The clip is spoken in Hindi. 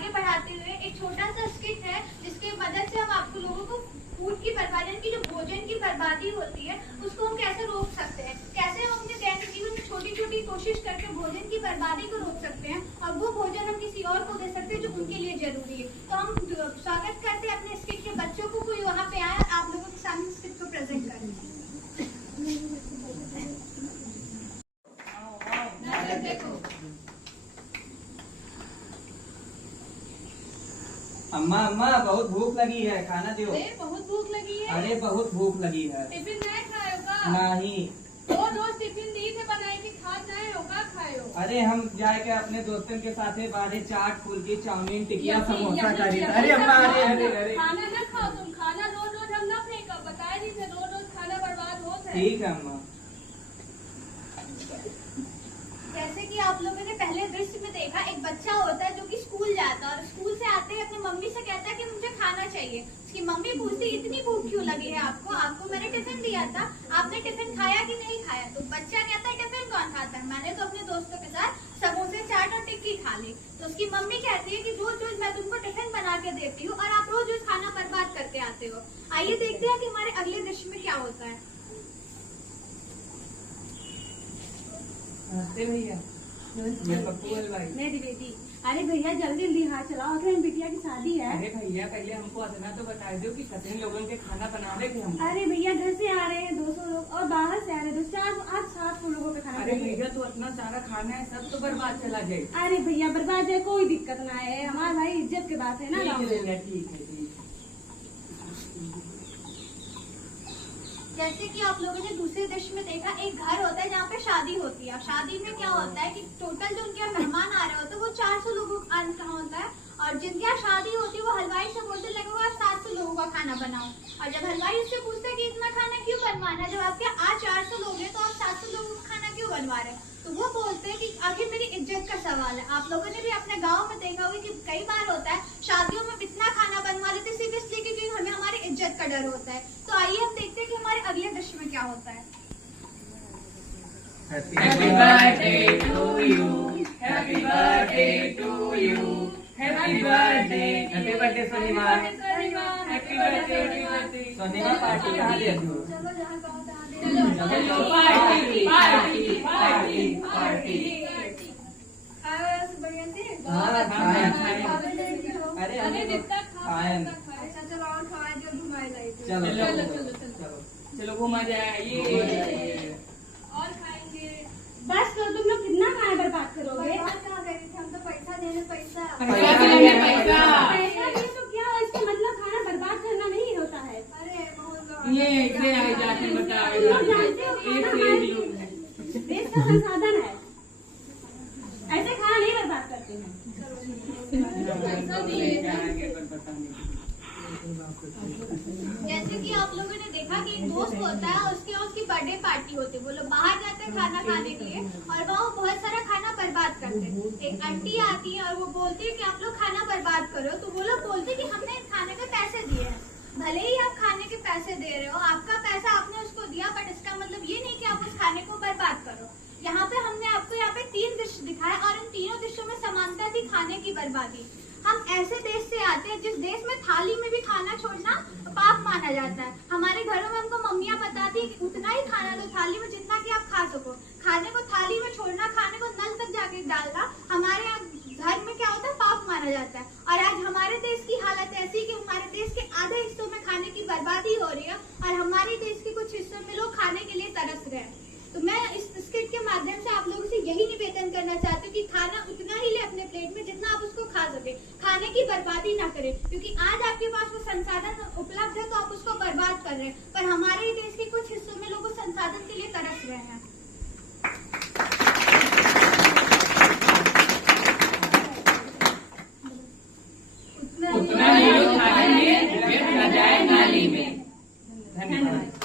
आगे बढ़ाते हुए एक छोटा सा स्किट है जिसके मदद से हम आपको लोगों को फूड की बर्बादी की जो भोजन की बर्बादी होती है उसको हम कैसे रोक सकते हैं, कैसे हम अपने दैनिक जीवन में छोटी छोटी कोशिश करके भोजन की बर्बादी को रोक सकते हैं और वो भोजन हम किसी और को दे सकते हैं जो उनके लिए जरूरी है। तो हम स्वागत करते हैं अपने स्किट के बच्चों को, कोई वहाँ पे आया आप लोगों के सामने स्किट को प्रेजेंट करें। अम्मा अम्मा बहुत भूख लगी है, खाना दो। बहुत भूख लगी है। अरे बहुत भूख लगी है। टिफिन नहीं खाए का? नहीं। रोज टिफिन दी थे बनाए की खाद नहीं हो का खाए हो? अरे हम जाके अपने दोस्तों के साथ बाहर चाट, फुल्की, चाउमीन, टिकिया, समोसा खरीद। अरे अम्मा अरे अरे अरे खाना न खाओ तुम, खाना रोज रोज हम न फेंको, बताए नहीं थे रोज रोज खाना बर्बाद होता है। ठीक है अम्मा। जैसे कि आप लोगों ने पहले दृश्य में देखा, एक बच्चा होता है जो कि स्कूल जाता है और स्कूल से आते ही अपनी मम्मी से कहता है कि मुझे खाना चाहिए। उसकी मम्मी पूछती इतनी भूख क्यों लगी है आपको, आपको मैंने टिफिन दिया था, आपने टिफिन खाया कि नहीं खाया? तो बच्चा कहता है टिफिन कौन खाता है, मैंने तो अपने दोस्तों के साथ समोसे, चाट और टिक्की खा ली। तो उसकी मम्मी कहती है कि रोज रोज मैं तुमको टिफिन बना के देती हूँ और आप रोज रोज खाना बर्बाद करते आते हो। आइए देखते हैं कि हमारे अगले दृश्य में क्या होता है। भैया मैं द्विवेदी। अरे भैया जल्दी जल्दी हाथ चलाओ, अगर बिटिया की शादी है। अरे भैया पहले हमको इतना तो बता दो कि कितने लोगों के खाना बनाने थे हम। अरे भैया घर से आ रहे हैं 200 लोग और बाहर से आ रहे हैं 700 लोगों का खाना। अरे भैया तो इतना सारा खाना है, सब तो बर्बाद चला जाए। अरे भैया बर्बाद जाए कोई दिक्कत ना है, हमारा भाई इज्जत की बात है ना गाँव में। ठीक है। जैसे कि आप लोगों ने दूसरे दृश्य में देखा, एक घर होता है जहाँ पे शादी होती है। शादी में क्या होता है कि टोटल जो उनके यहाँ मेहमान आ रहे होते हैं वो 400 लोगों का होता है और जिनके यहाँ शादी होती है वो हलवाई से बोलते लगेगा 700 लोगों का खाना बनाओ। और जब हलवाई उससे पूछता है कि इतना खाना क्यों बनवाना है, जब आपके आज 400 लोग हैं तो आप 700 लोगों का खाना क्यों बनवा रहे हैं? तो वो बोलते हैं कि आखिर मेरी इज्जत का सवाल है। आप लोगों ने भी अपने गाँव में देखा होगा कि कई बार होता है शादियों में इतना खाना बनवा लेते सिर्फ इसलिए क्योंकि हमें हमारी इज्जत का डर होता है। तो आइए हम देखते हैं कि हमारे अगले दृश्य में क्या होता है। Happy birthday to you, happy birthday to you, happy birthday Sonima, happy birthday Sonima. Party कहाँ दे दो? चलो जहाँ कहो तहाँ दे चलो पार्टी पार्टी पार्टी पार्टी। खाओ बढ़िया से। हाँ खाएं। अरे जितना खाएं। अच्छा चलो और खाए जो घुमाए लाए। चलो घुमा जाए ये। और खाएंगे। बस तो तुम लोग कितना खाना बर्बाद करोगे? कहाँ गए थे हम तो पैसा देने पैसा तो क्या हो, इसका मतलब खाना बर्बाद करना नहीं होता है। अरे ये ऐसे आ जाके बताओ, देश का संसाधन है, ऐसे खाना नहीं बर्बाद करते हैं। जैसे कि आप लोगों ने देखा कि एक दोस्त होता है, उसकी बर्थडे पार्टी होती है, वो लोग बाहर जाते हैं खाना खाने के लिए और वहाँ बहुत सारा खाना बर्बाद करते हैं। एक आंटी आती है और वो बोलती है कि आप लोग खाना बर्बाद करो, तो वो लोग बोलते हैं कि हमने इस खाने के पैसे दिए हैं। भले ही आप खाने के पैसे दे रहे हो, आपका पैसा आपने उसको दिया, बट इसका मतलब ये नहीं कि आप उस खाने को बर्बाद करो। यहाँ पे हमने आपको यहाँ पे 3 दृश्य दिखाए और इन तीनों दृश्यों में समानता थी खाने की बर्बादी। हम ऐसे देश से आते हैं जिस देश में थाली में भी खाना छोड़ना पाप माना जाता है। हमारे घरों में हमको मम्मियाँ बताती है कि उतना ही खाना लो थाली में जितना कि आप खा सको, खाने को थाली में छोड़ना, खाने को नल तक जाके डालना हमारे यहाँ घर में क्या होता है पाप माना जाता है। और आज हमारे देश की हालत ऐसी कि हमारे देश के आधे हिस्सों में खाने की बर्बादी हो रही है और हमारे देश के कुछ हिस्सों में लोग खाने के लिए तरस रहे हैं। तो मैं इस स्किट के माध्यम से आप लोगों से यही निवेदन करना चाहती हूँ कि खाना उतना ही ले अपने प्लेट में जितना आप उसको खा सके, खाने की बर्बादी ना करें, क्योंकि आज आपके पास वो संसाधन उपलब्ध है तो आप उसको बर्बाद कर रहे हैं, पर हमारे ही देश के कुछ हिस्सों में लोग उस संसाधन के लिए तरस रहे हैं। उतना ही खाने में व्यर्थ न जाए नाली में। धन्यवाद।